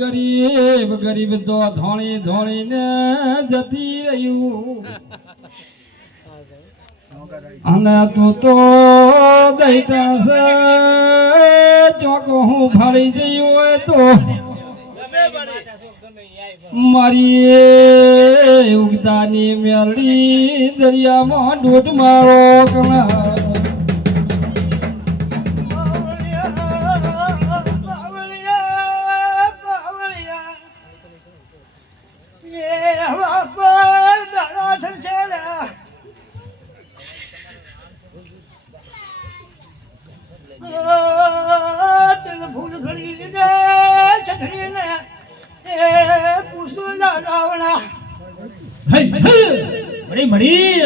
ગરીબ ગરીબ તો ધોણી ધોણીને જતી રહ્યું. અને તું તો દૈતા છે ચોક હું ફરી જયું હોય તો મારી ઉગતાની મેરડી દરિયામાં ડૂટ મારો કણા. મળી મળી.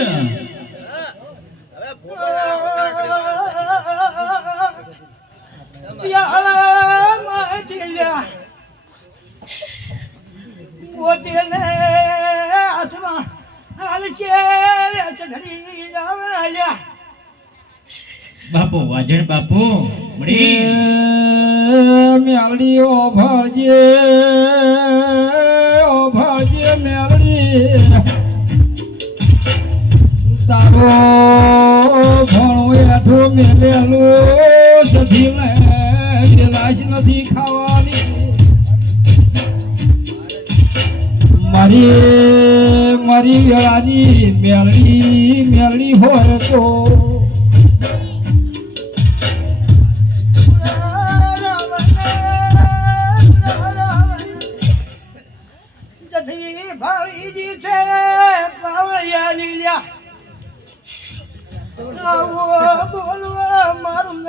પોતેને હાથમાં બાપુ વાજણ બાપુ મળી. મેલડી ઓ ભળજે. ઓ ભળજે તારો ભણો એઠો મેલેલો સધી ગેલાશ નથી ખાવાની મારી મારી વેળાની મેળડી મેલડી હોય તો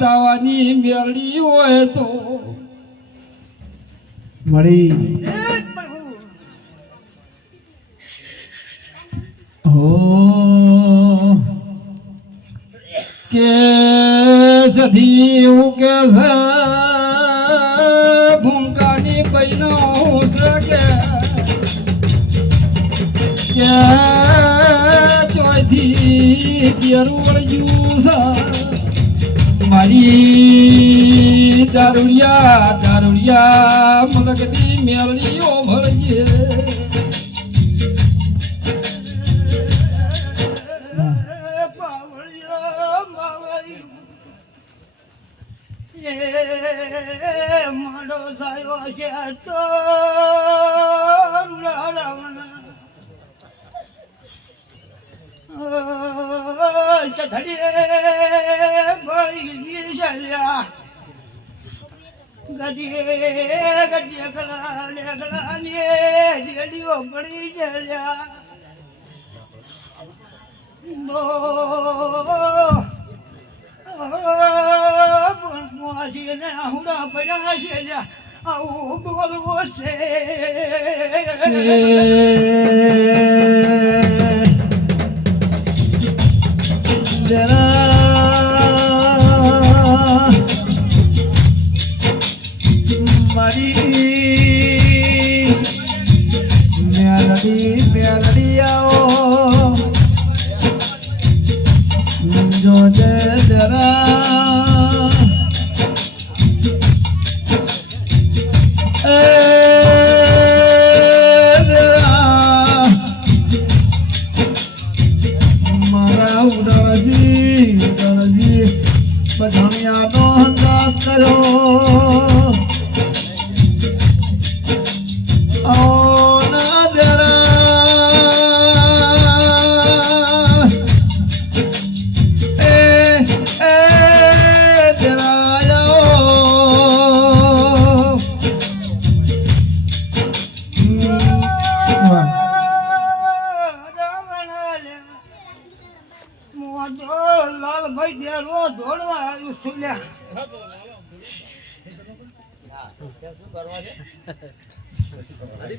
તાવાની મેળી હોય તો. મળી હો. કે સધી હું કે ભૂંકાની બહેનો છે કે. ચોથી ગેરું વળગ્યું છે. મારી દારૂડિયા દારૂડિયા મલકની મેળડીઓ ભળજે પાવળિયો માવળી એ મારો થયો છે તો રાવણ. ચથડીએ ગદીએ ગદીએ ગલા લે ગલા ને રેડીઓ ભળી ચાલ્યા હુડા પડ્યા છે આવું બોલવો છે મારી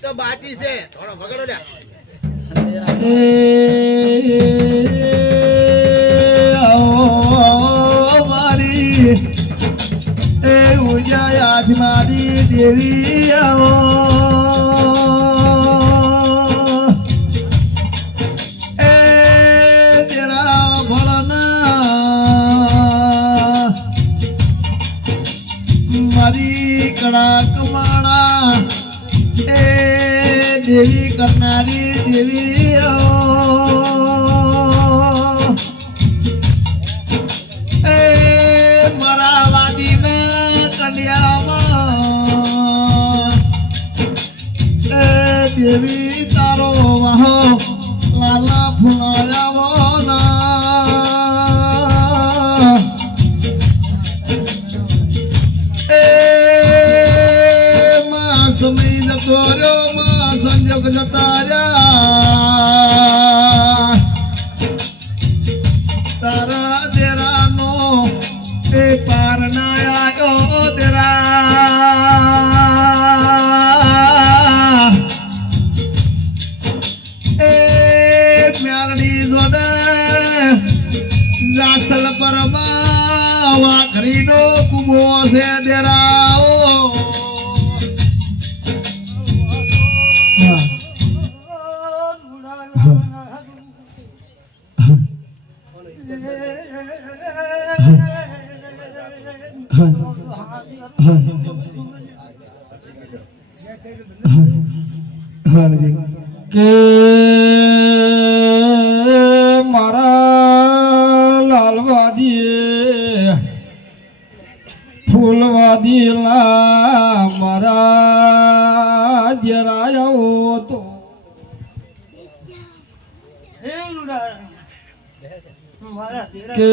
તો બાકી છે થોડો વગાડો લ્યા મારી એ ઉજાયા મારી દેવી દેવી કરનારી દેવી મારા વાદીના કન્યામાં. એ દેવી તારો વાહો લાલા ફુલાયા એ મા સમયમાં સંજોગ જતા રહ્યા મારા લાલવાદીએ ફૂલવાદીલા મારા જરાયો તો કે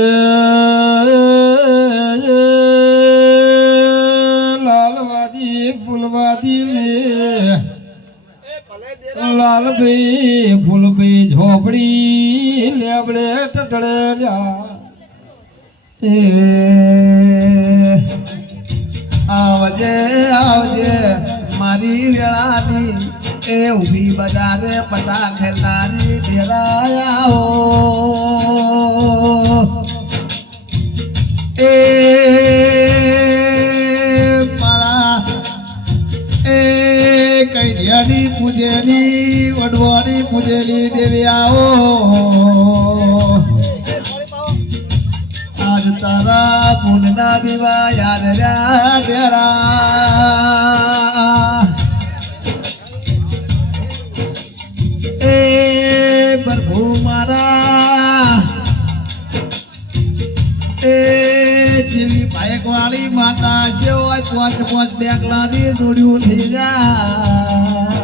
લાલભાઈ ફૂલભાઈ ઝોપડી લેબડે ટટડે લ્યા આવજે આવજે, મારી વેળાની, એ ઊભી બજારે પટા ખેલારી ફેરાયા એ પૂજેલી દેવી આવો. આજ તારા પુનના વિવા યાદ રહ્યા ડેરા એ પ્રભુ મારા. એ જેવી બાઈક વાળી માતા છે હોય પોચ પાંચ ડેકલાની જોડ્યું થઈ જાય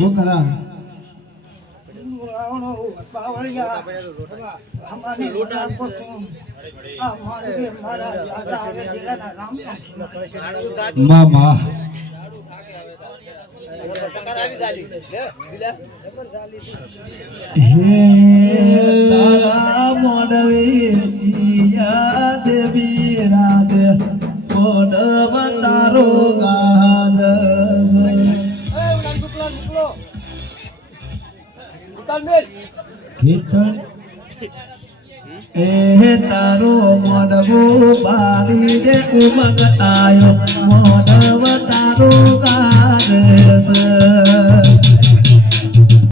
રામ નામ મામા તારા મોડવી યાદ વિરાદ મોડવ તારો ગાદ કીર્તન? એ તારો મોડવો બારી જે ઉમગ આયો. મોડવ તારો ગારસ